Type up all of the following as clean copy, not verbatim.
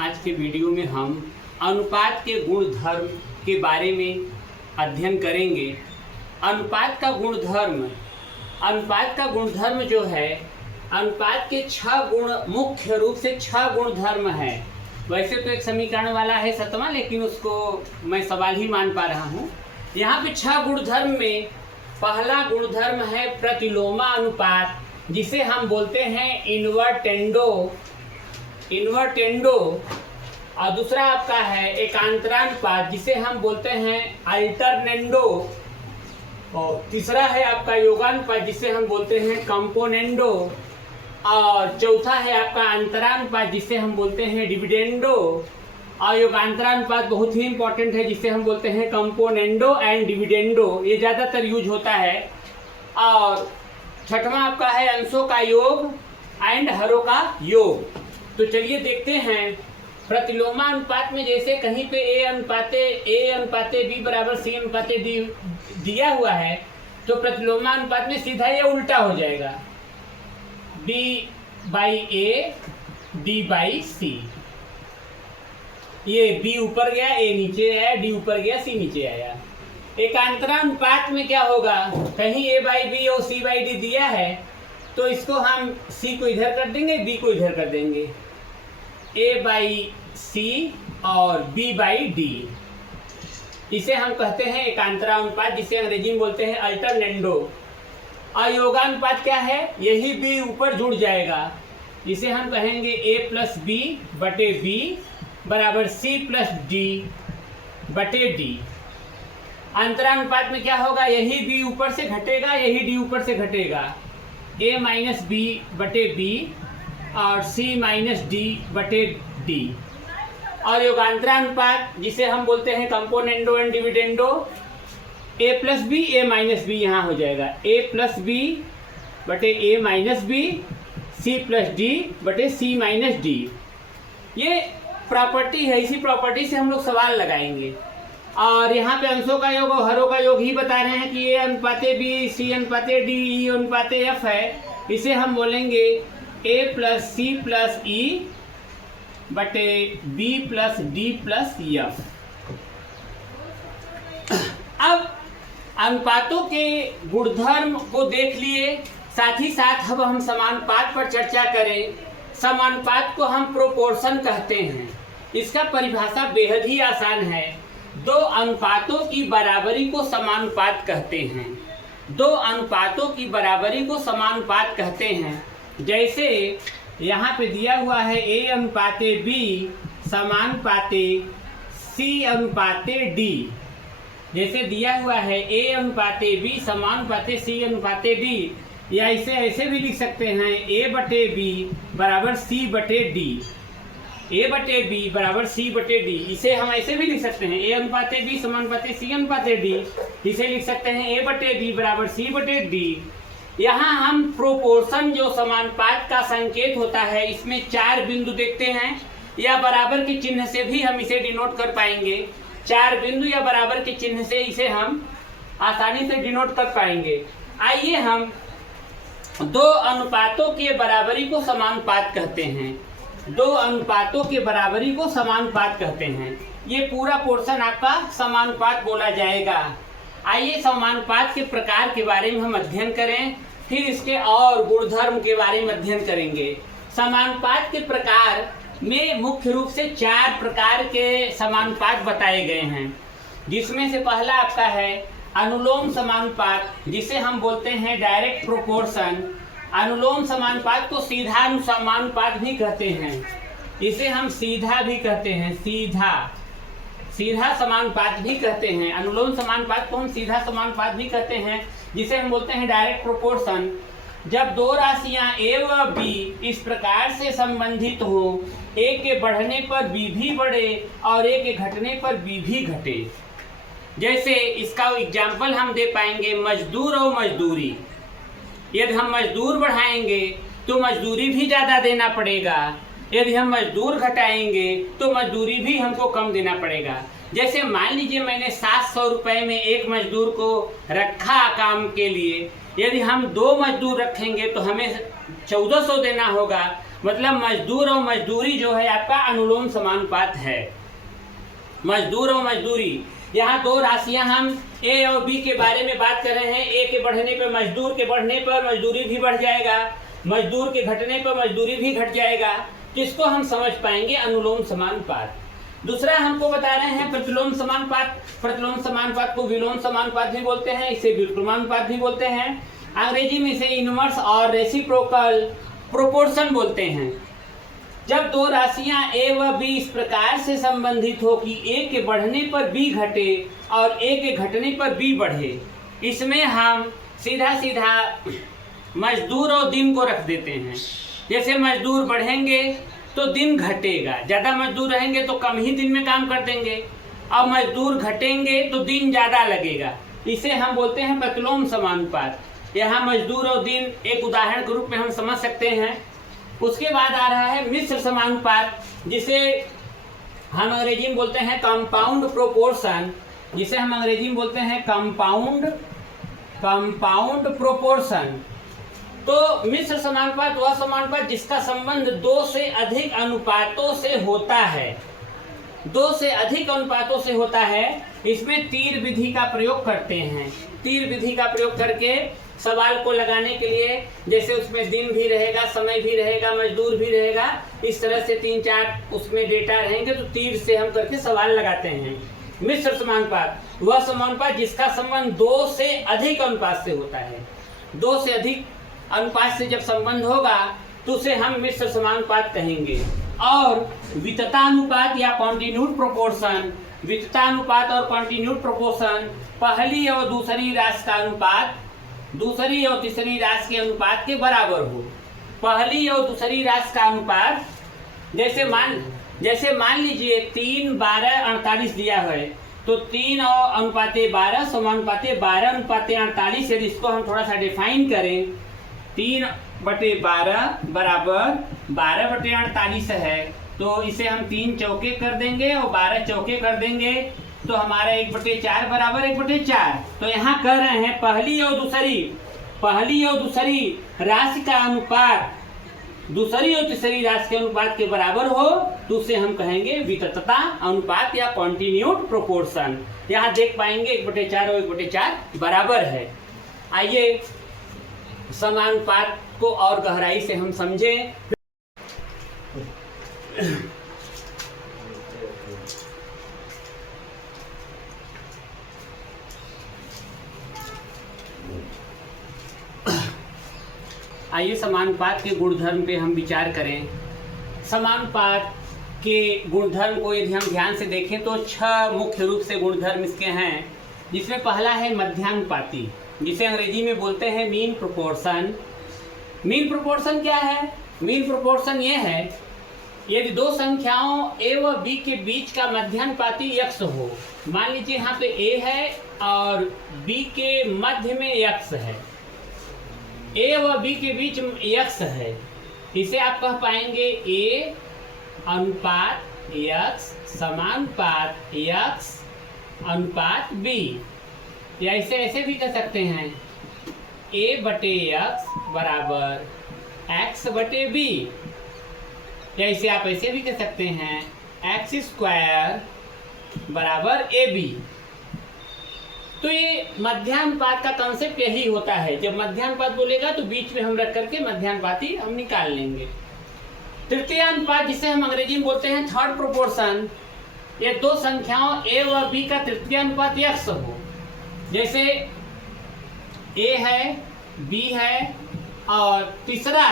आज के वीडियो में हम अनुपात के गुणधर्म के बारे में अध्ययन करेंगे। अनुपात का गुणधर्म जो है, अनुपात के 6 गुण, मुख्य रूप से 6 गुणधर्म है। वैसे तो एक समीकरण वाला है 7वां, लेकिन उसको मैं सवाल ही मान पा रहा हूँ। यहाँ पे 6 गुणधर्म में पहला गुणधर्म है प्रतिलोमा अनुपात, जिसे हम बोलते हैं इन्वर्टेंडो। और दूसरा आपका है एकांतरानुपात, जिसे हम बोलते हैं अल्टरनेंडो। और तीसरा है आपका योगानुपात, जिसे हम बोलते हैं कंपोनेंडो। और चौथा है आपका अंतरानुपात, जिसे हम बोलते हैं डिविडेंडो। और योगांतरानुपात बहुत ही इंपॉर्टेंट है, जिसे हम बोलते हैं कंपोनेंडो एंड डिविडेंडो। ये ज़्यादातर यूज होता है। और छठवां आपका है अंशों का योग एंड हरों का योग। तो चलिए देखते हैं। प्रतिलोमा अनुपात में जैसे कहीं पे ए अनुपाते बी बराबर सी अनुपाते डी दिया हुआ है, तो प्रतिलोमा अनुपात में सीधा ये उल्टा हो जाएगा, D/A D/C। ये B ऊपर गया, A नीचे आया, D ऊपर गया, C नीचे आया। एकांतरानुपात में क्या होगा, कहीं A/B और C/D दिया है, तो इसको हम C को इधर कर देंगे, B को इधर कर देंगे, A/C और B/D। इसे हम कहते हैं एकांतरानुपात, जिसे अंग्रेजी में बोलते हैं अल्टरनेंडो। और योगानुपात क्या है, यही B ऊपर जुड़ जाएगा, जिसे हम कहेंगे A+B/B बराबर C+D/D। अंतरानुपात में क्या होगा, यही B ऊपर से घटेगा, यही D ऊपर से घटेगा, A-B/B और C-D/D। और योगांतरानुपात, जिसे हम बोलते हैं componendo and dividendo, A+B A-B यहाँ हो जाएगा, A+B/A-B C+D/C-D। ये प्रॉपर्टी है, इसी प्रॉपर्टी से हम लोग सवाल लगाएंगे। और यहाँ पे अंशों का योग और हरों का योग ही बता रहे हैं कि A अनुपाते B, C अनुपाते D, E अनुपाते F है। इसे हम बोलेंगे A+C+E/B+D+F। अब अनुपातों के गुणधर्म को देख लिए, साथ ही साथ अब हम समानुपात पर चर्चा करें। समानुपात को हम प्रोपोर्शन कहते हैं। इसका परिभाषा बेहद ही आसान है। दो अनुपातों की बराबरी को समानुपात कहते हैं। दो अनुपातों की बराबरी को समानुपात कहते हैं। जैसे यहाँ पे दिया हुआ है A/B समानुपाते C/D। जैसे दिया हुआ है A/B समानुपाते C/D, या इसे ऐसे भी लिख सकते हैं A/B बराबर C/D। A/B बराबर C/D, इसे हम ऐसे भी लिख सकते हैं A/B समानुपाते C/D। इसे लिख सकते हैं A/B बराबर C/D। यहाँ हम प्रोपोर्शन, जो समानुपात का संकेत होता है, इसमें 4 बिंदु देखते हैं, या बराबर के चिन्ह से भी हम इसे डिनोट कर पाएंगे। 4 बिंदु या बराबर के चिन्ह से इसे हम आसानी से डिनोट कर पाएंगे। आइए हम दो अनुपातों के बराबरी को समानुपात कहते हैं। दो अनुपातों के बराबरी को समानुपात कहते हैं। ये पूरा पोर्शन आपका समानुपात बोला जाएगा। आइए समानुपात के प्रकार के बारे में हम अध्ययन करें, फिर इसके और गुणधर्म के बारे में अध्ययन करेंगे। समानुपात के प्रकार में मुख्य रूप से 4 प्रकार के समानुपात बताए गए हैं, जिसमें से पहला आपका है अनुलोम समानुपात, जिसे हम बोलते हैं डायरेक्ट प्रोपोर्शन। अनुलोम समानुपात को सीधा समानुपात भी कहते हैं। इसे हम सीधा भी कहते हैं, सीधा समानुपात भी कहते हैं। अनुलोम समानुपात को हम सीधा समानुपात भी कहते हैं, जिसे हम बोलते हैं डायरेक्ट प्रोपोर्शन। जब दो राशियां A व B इस प्रकार से संबंधित हो, A के बढ़ने पर B भी बढ़े और A के घटने पर B भी घटे। जैसे इसका एग्जाम्पल हम दे पाएंगे मजदूर और मजदूरी। यदि हम मजदूर बढ़ाएंगे तो मजदूरी भी ज़्यादा देना पड़ेगा, यदि हम मजदूर घटाएंगे तो मजदूरी भी हमको कम देना पड़ेगा। जैसे मान लीजिए मैंने 700 रुपये में एक मजदूर को रखा काम के लिए, यदि हम 2 मजदूर रखेंगे तो हमें 1400 देना होगा। मतलब मजदूर और मजदूरी जो है आपका अनुलोम समानुपात है। मजदूर और मजदूरी, यहाँ 2 राशियां हम ए और बी के बारे में बात कर रहे हैं। ए के बढ़ने पर मजदूर के बढ़ने पर मजदूरी भी बढ़ जाएगा, मजदूर के घटने पर मजदूरी भी घट जाएगा। किसको हम समझ पाएंगे? अनुलोम समानुपात। दूसरा हमको बता रहे हैं प्रतिलोम समानुपात। प्रतिलोम समानुपात को विलोम समानुपात भी बोलते हैं, इसे व्युत्क्रमानुपात भी बोलते हैं। अंग्रेजी में इसे इनवर्स और रेसिप्रोकल प्रोपोर्शन बोलते हैं। जब 2 राशियां ए व बी इस प्रकार से संबंधित हो कि ए के बढ़ने पर बी घटे और ए के घटने पर बी बढ़े, इसमें हम सीधा सीधा मजदूर और दिन को रख देते हैं। जैसे मजदूर बढ़ेंगे तो दिन घटेगा, ज़्यादा मजदूर रहेंगे तो कम ही दिन में काम कर देंगे, और मजदूर घटेंगे तो दिन ज़्यादा लगेगा। इसे हम बोलते हैं प्रतिलोम समानुपात। यहाँ मजदूर और दिन एक उदाहरण के रूप में हम समझ सकते हैं। उसके बाद आ रहा है मिश्र समानुपात, जिसे हम अंग्रेजी में बोलते हैं कंपाउंड प्रोपोर्शन। जिसे हम अंग्रेजी में बोलते हैं कंपाउंड प्रोपोर्शन। तो मिश्र समानुपात वह समानुपात जिसका संबंध 2 से अधिक अनुपातों से होता है। 2 से अधिक अनुपातों से होता है। इसमें तीर विधि का प्रयोग करते हैं। तीर विधि का प्रयोग करके सवाल को लगाने के लिए, जैसे उसमें दिन भी रहेगा, समय भी रहेगा, मजदूर भी रहेगा, इस तरह से 3-4 उसमें डेटा रहेंगे, तो तीर से हम करके सवाल लगाते हैं। मिश्र समानुपात वह समानुपात जिसका संबंध 2 से अधिक अनुपात से होता है। 2 से अधिक अनुपात से जब संबंध होगा तो उसे हम मिश्र समानुपात कहेंगे। और विततानुपात या कॉन्टिन्यूड प्रोपोर्शन, विततानुपात और कॉन्टिन्यूड प्रोपोर्शन पहली और दूसरी राशि का अनुपात दूसरी और तीसरी राशि के अनुपात के बराबर हो। पहली और दूसरी राशि का अनुपात, जैसे मान लीजिए 3, 12, 48 दिया है, तो 3 और अनुपाते 12 समानुपाते 12 अनुपाते 48। यदि इसको हम थोड़ा सा डिफाइन करें, 3/12 बराबर 12/48 है, तो इसे हम 3 चौके कर देंगे और 12 चौके कर देंगे, तो हमारा 1/4 बराबर 1/4। तो यहाँ कह रहे हैं पहली और दूसरी राशि का अनुपात दूसरी और तीसरी राशि के अनुपात के बराबर हो, तो उसे हम कहेंगे विततता अनुपात या कॉन्टिन्यूड प्रोपोर्शन। यहाँ देख पाएंगे 1/4 और 1/4 बराबर है। आइए समानुपात को और गहराई से हम समझें। आइए समानुपात के गुणधर्म पे हम विचार करें। समानुपात के गुणधर्म को यदि हम ध्यान से देखें तो 6 मुख्य रूप से गुणधर्म इसके हैं, जिसमें पहला है मध्यानुपाती, जिसे अंग्रेजी में बोलते हैं मीन प्रोपोर्शन। मीन प्रोपोर्शन क्या है? मीन प्रोपोर्शन ये है, यदि 2 संख्याओं a व b के बीच का मध्यानुपाती x हो। मान लीजिए यहाँ पे a है और b के मध्य में x है, a व b के बीच x है, इसे आप कह पाएंगे a अनुपात x समानुपात x अनुपात b, या इसे ऐसे भी कह सकते हैं a/x बराबर x/b, या इसे आप ऐसे भी कह सकते हैं x² बराबर ab। तो ये मध्यानुपात का कंसेप्ट यही होता है। जब मध्यानुपात बोलेगा तो बीच में हम रख करके मध्यानुपाती हम निकाल लेंगे। तृतीय अनुपात, जिसे हम अंग्रेजी में बोलते हैं थर्ड प्रोपोर्शन, ये 2 संख्याओं a व b का तृतीय अनुपात x हो। जैसे a है, b है और तीसरा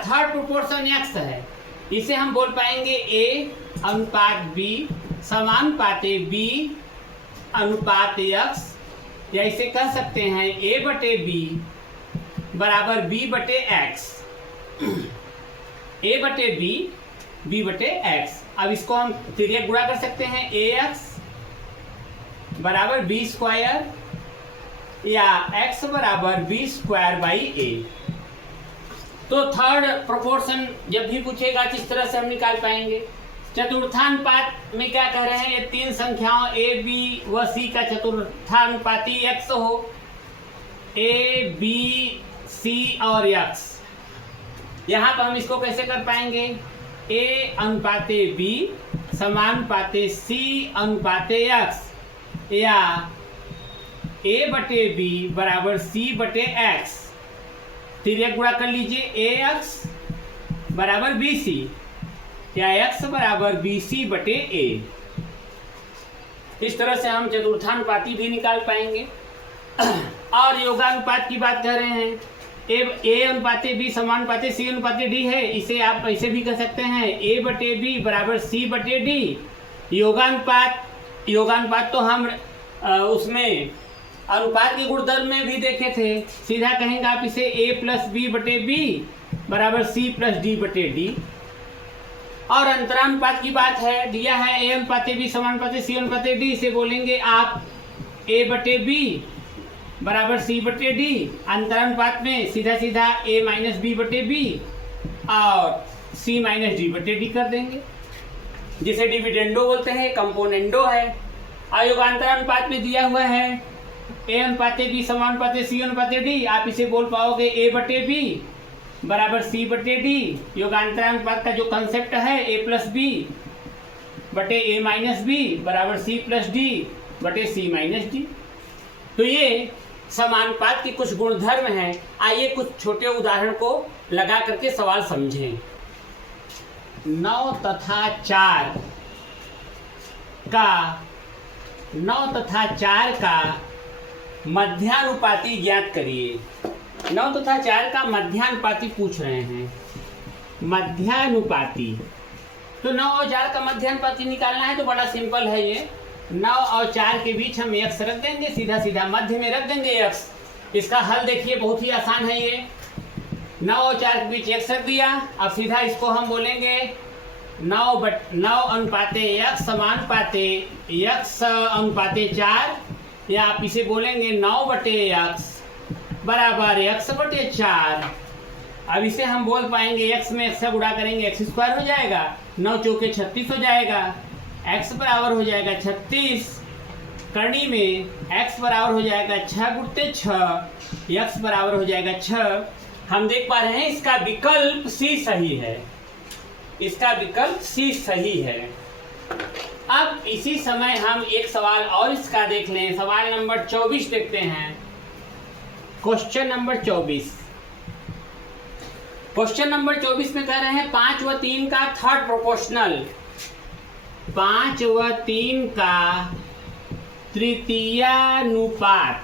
थर्ड प्रोपोर्शन x है, इसे हम बोल पाएंगे a अनुपात b समानुपाते b अनुपात x, या इसे कह सकते हैं a/b बराबर b/x, a/b b/x। अब इसको हम तिर्यक गुणा कर सकते हैं ax बराबर b² या x बराबर b²/a। तो थर्ड प्रोपोर्शन जब भी पूछेगा किस तरह से हम निकाल पाएंगे। चतुर्थानुपात में क्या कह रहे हैं, ये 3 संख्याओं a b व c का चतुर्थानुपाती x हो। ए बी सी और एक्स। यहाँ पर हम इसको कैसे कर पाएंगे? ए अनुपाते बी समानुपाते सी अनुपाते एक्स, या ए बटे बी बराबर सी बटे एक्स। तिर्यक गुणा कर लीजिए, ए एक्स बराबर बी सी, या एक्स बराबर बी सी बटे ए। इस तरह से हम चतुर्थानुपाती भी निकाल पाएंगे। और योगानुपात की बात कर रहे हैं, ए अनुपाते बी समानुपाते सी अनुपाते डी है, इसे आप ऐसे भी कर सकते हैं, ए बटे बी बराबर सी बटे डी। योगानुपात तो हम उसमें अनुपात के गुणधर्म में भी देखे थे। सीधा कहेंगे आप इसे ए प्लस बी बटे बी बराबर सी प्लस डी बटे डी। और अंतरानुपात की बात है, दिया है ए अनुपाते बी समानुपाते सी अनुपाते डी, इसे बोलेंगे आप ए बटे बी बराबर सी बटे डी। अंतरानुपात में सीधा सीधा ए माइनस बी बटे बी और सी माइनस डी बटे डी कर देंगे, जिसे डिविडेंडो बोलते हैं, कंपोनेंडो है। अयोगांतरानुपात में दिया हुआ है ए अनुपाते बी समानुपाते सी अनुपाते डी, आप इसे बोल पाओगे ए बटे बी बराबर सी बटे डी। योगांतरानुपात का जो कंसेप्ट है, ए प्लस बी बटे ए माइनस बी बराबर सी प्लस डी बटे सी माइनस डी। तो ये समानुपात के कुछ गुणधर्म हैं। आइए कुछ छोटे उदाहरण को लगा करके सवाल समझें। 9 तथा 4 का मध्यानुपाती ज्ञात करिए। 9 तथा 4 का मध्यानुपाती पूछ रहे हैं। मध्यानुपाती तो 9 और 4 का मध्यानुपाती निकालना है तो बड़ा सिंपल है ये। 9 और 4 के बीच हम x रख देंगे, सीधा सीधा मध्य में रख देंगे x। इसका हल देखिए, बहुत ही आसान है ये। 9 और 4 के बीच x रख दिया, अब सीधा इसको हम बोलेंगे 9 अनुपाते x समानुपाते x अनुपाते 4, या आप इसे बोलेंगे 9 बटे x बराबर x बटे 4। अब इसे हम बोल पाएंगे x में x से गुणा करेंगे x स्क्वायर हो जाएगा, 9 चौके 36 हो जाएगा, x बराबर हो जाएगा 36। करनी में x बराबर हो जाएगा 6 गुणते 6, x बराबर हो जाएगा 6। हम देख पा रहे हैं इसका विकल्प C सही है, इसका विकल्प C सही है। अब इसी समय हम एक सवाल और इसका देख लें। सवाल नंबर 24 देखते हैं। Question number 24। क्वेश्चन नंबर 24 में कह रहे हैं 5 व 3 का थर्ड प्रोपोर्शनल, 5 व 3 का तृतीयानुपात।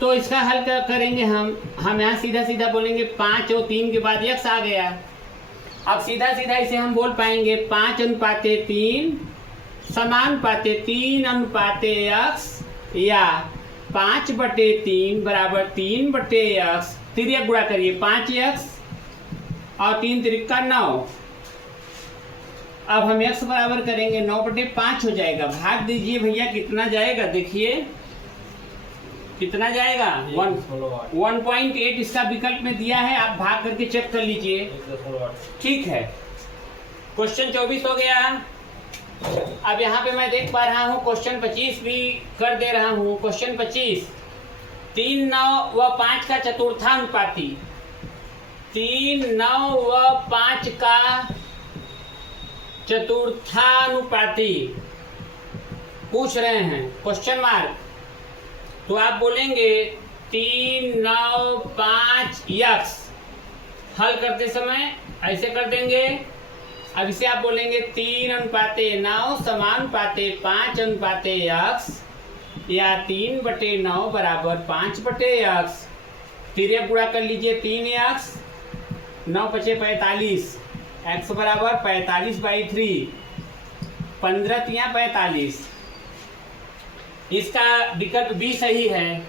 तो इसका हल करेंगे हम यहाँ सीधा सीधा बोलेंगे 5 और 3 के बाद x आ गया। अब सीधा सीधा इसे हम बोल पाएंगे 5 अनुपाते 3 समानुपाते 3 अनुपाते x, या 5 बटे 3 बराबर 3 बटे x। तिर्यक गुणा करिए, 5x और 3 त्रिका 9। अब हम x बराबर करेंगे 9 बटे 5 हो जाएगा। भाग दीजिए भैया, कितना जाएगा देखिए, कितना जाएगा 1.8 इसका विकल्प में दिया है, आप भाग करके चेक कर लीजिए। ठीक है, क्वेश्चन 24 हो गया। अब यहाँ पे मैं देख पा रहा हूँ क्वेश्चन 25 भी कर दे रहा हूँ। क्वेश्चन 25, 3, 9 व 5 का चतुर्थानुपाती, 3, 9 व 5 का चतुर्थानुपाती पूछ रहे हैं, क्वेश्चन मार्क। तो आप बोलेंगे 3, 9, 5 x। हल करते समय ऐसे कर देंगे। अब इसे आप बोलेंगे 3 अनुपाते 9 समानुपाते 5 अनुपाते x, या 3 बटे 9 बराबर 5 बटे x। तिर्यक गुणा कर लीजिए, 3x 9 पचे 45, x बराबर 45/3, 15 तियां 45। इसका विकल्प B सही है।